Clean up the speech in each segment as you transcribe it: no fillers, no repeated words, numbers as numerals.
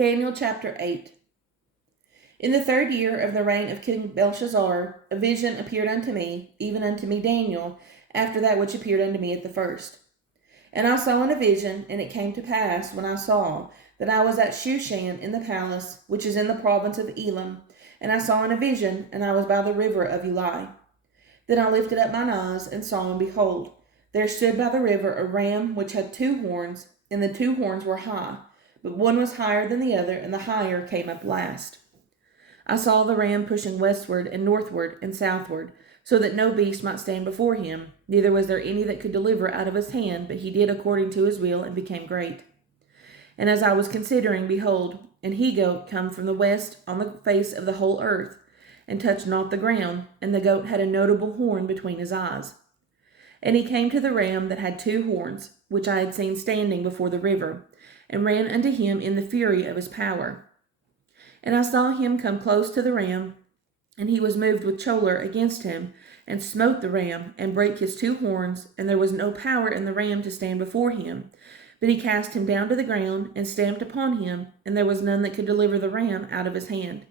Daniel chapter 8. In the 3rd year of the reign of King Belshazzar, a vision appeared unto me, even unto me Daniel, after that which appeared unto me at the first. And I saw in a vision, and it came to pass, when I saw, that I was at Shushan in the palace, which is in the province of Elam. And I saw in a vision, and I was by the river of Ulai. Then I lifted up mine eyes, and saw, and behold, there stood by the river a ram which had 2 horns, and the 2 horns were high, but one was higher than the other, and the higher came up last. I saw the ram pushing westward and northward and southward, so that no beast might stand before him, neither was there any that could deliver out of his hand, but he did according to his will, and became great. And as I was considering, behold, an he-goat come from the west on the face of the whole earth, and touched not the ground, and the goat had a notable horn between his eyes. And he came to the ram that had 2 horns, which I had seen standing before the river, and ran unto him in the fury of his power. And I saw him come close to the ram, and he was moved with choler against him, and smote the ram, and brake his 2 horns, and there was no power in the ram to stand before him. But he cast him down to the ground, and stamped upon him, and there was none that could deliver the ram out of his hand.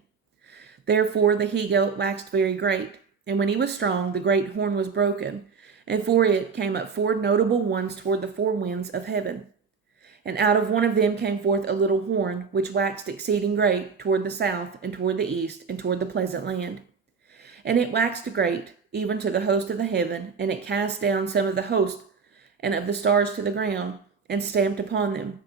Therefore the he-goat waxed very great, and when he was strong, the great horn was broken, and for it came up 4 notable ones toward the 4 winds of heaven. And out of one of them came forth a little horn, which waxed exceeding great toward the south, and toward the east, and toward the pleasant land. And it waxed great, even to the host of the heaven, and it cast down some of the host and of the stars to the ground, and stamped upon them.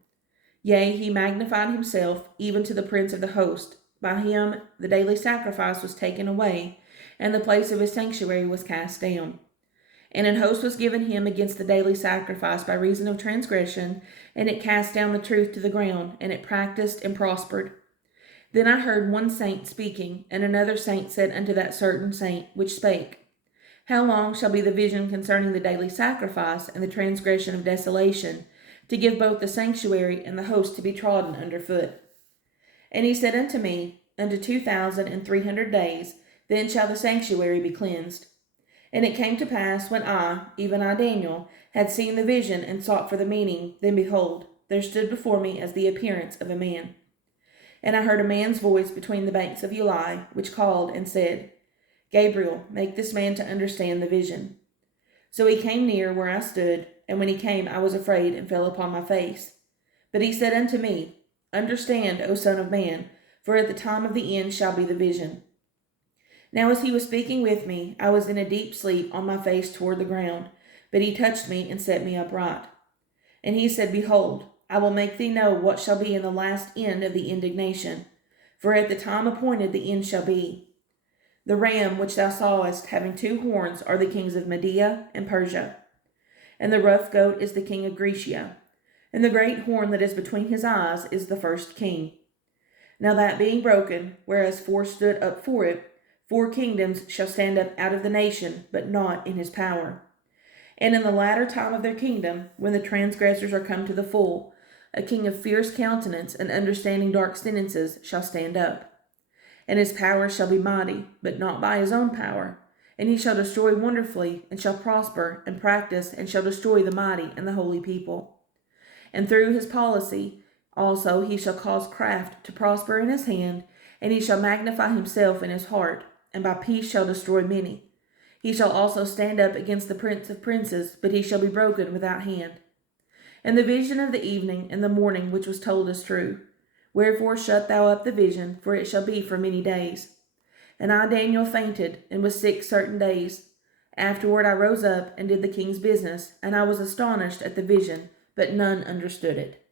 Yea, he magnified himself, even to the prince of the host. By him the daily sacrifice was taken away, and the place of his sanctuary was cast down. And an host was given him against the daily sacrifice by reason of transgression, and it cast down the truth to the ground, and it practiced and prospered. Then I heard one saint speaking, and another saint said unto that certain saint which spake, How long shall be the vision concerning the daily sacrifice and the transgression of desolation, to give both the sanctuary and the host to be trodden under foot? And he said unto me, Unto 2,300 days, then shall the sanctuary be cleansed. And it came to pass, when I, even I Daniel, had seen the vision and sought for the meaning, then behold, there stood before me as the appearance of a man. And I heard a man's voice between the banks of Ulai, which called and said, Gabriel, make this man to understand the vision. So he came near where I stood, and when he came I was afraid and fell upon my face. But he said unto me, Understand, O son of man, for at the time of the end shall be the vision. Now as he was speaking with me, I was in a deep sleep on my face toward the ground, but he touched me and set me upright. And he said, Behold, I will make thee know what shall be in the last end of the indignation, for at the time appointed the end shall be. The ram which thou sawest having 2 horns are the kings of Media and Persia, and the rough goat is the king of Grecia, and the great horn that is between his eyes is the first king. Now that being broken, whereas 4 stood up for it, 4 kingdoms shall stand up out of the nation, but not in his power. And in the latter time of their kingdom, when the transgressors are come to the full, a king of fierce countenance and understanding dark sentences shall stand up. And his power shall be mighty, but not by his own power. And he shall destroy wonderfully, and shall prosper, and practice, and shall destroy the mighty and the holy people. And through his policy also he shall cause craft to prosper in his hand, and he shall magnify himself in his heart, and by peace shall destroy many. He shall also stand up against the prince of princes, but he shall be broken without hand. And the vision of the evening and the morning which was told is true. Wherefore shut thou up the vision, for it shall be for many days. And I Daniel fainted, and was sick certain days. Afterward I rose up, and did the king's business, and I was astonished at the vision, but none understood it.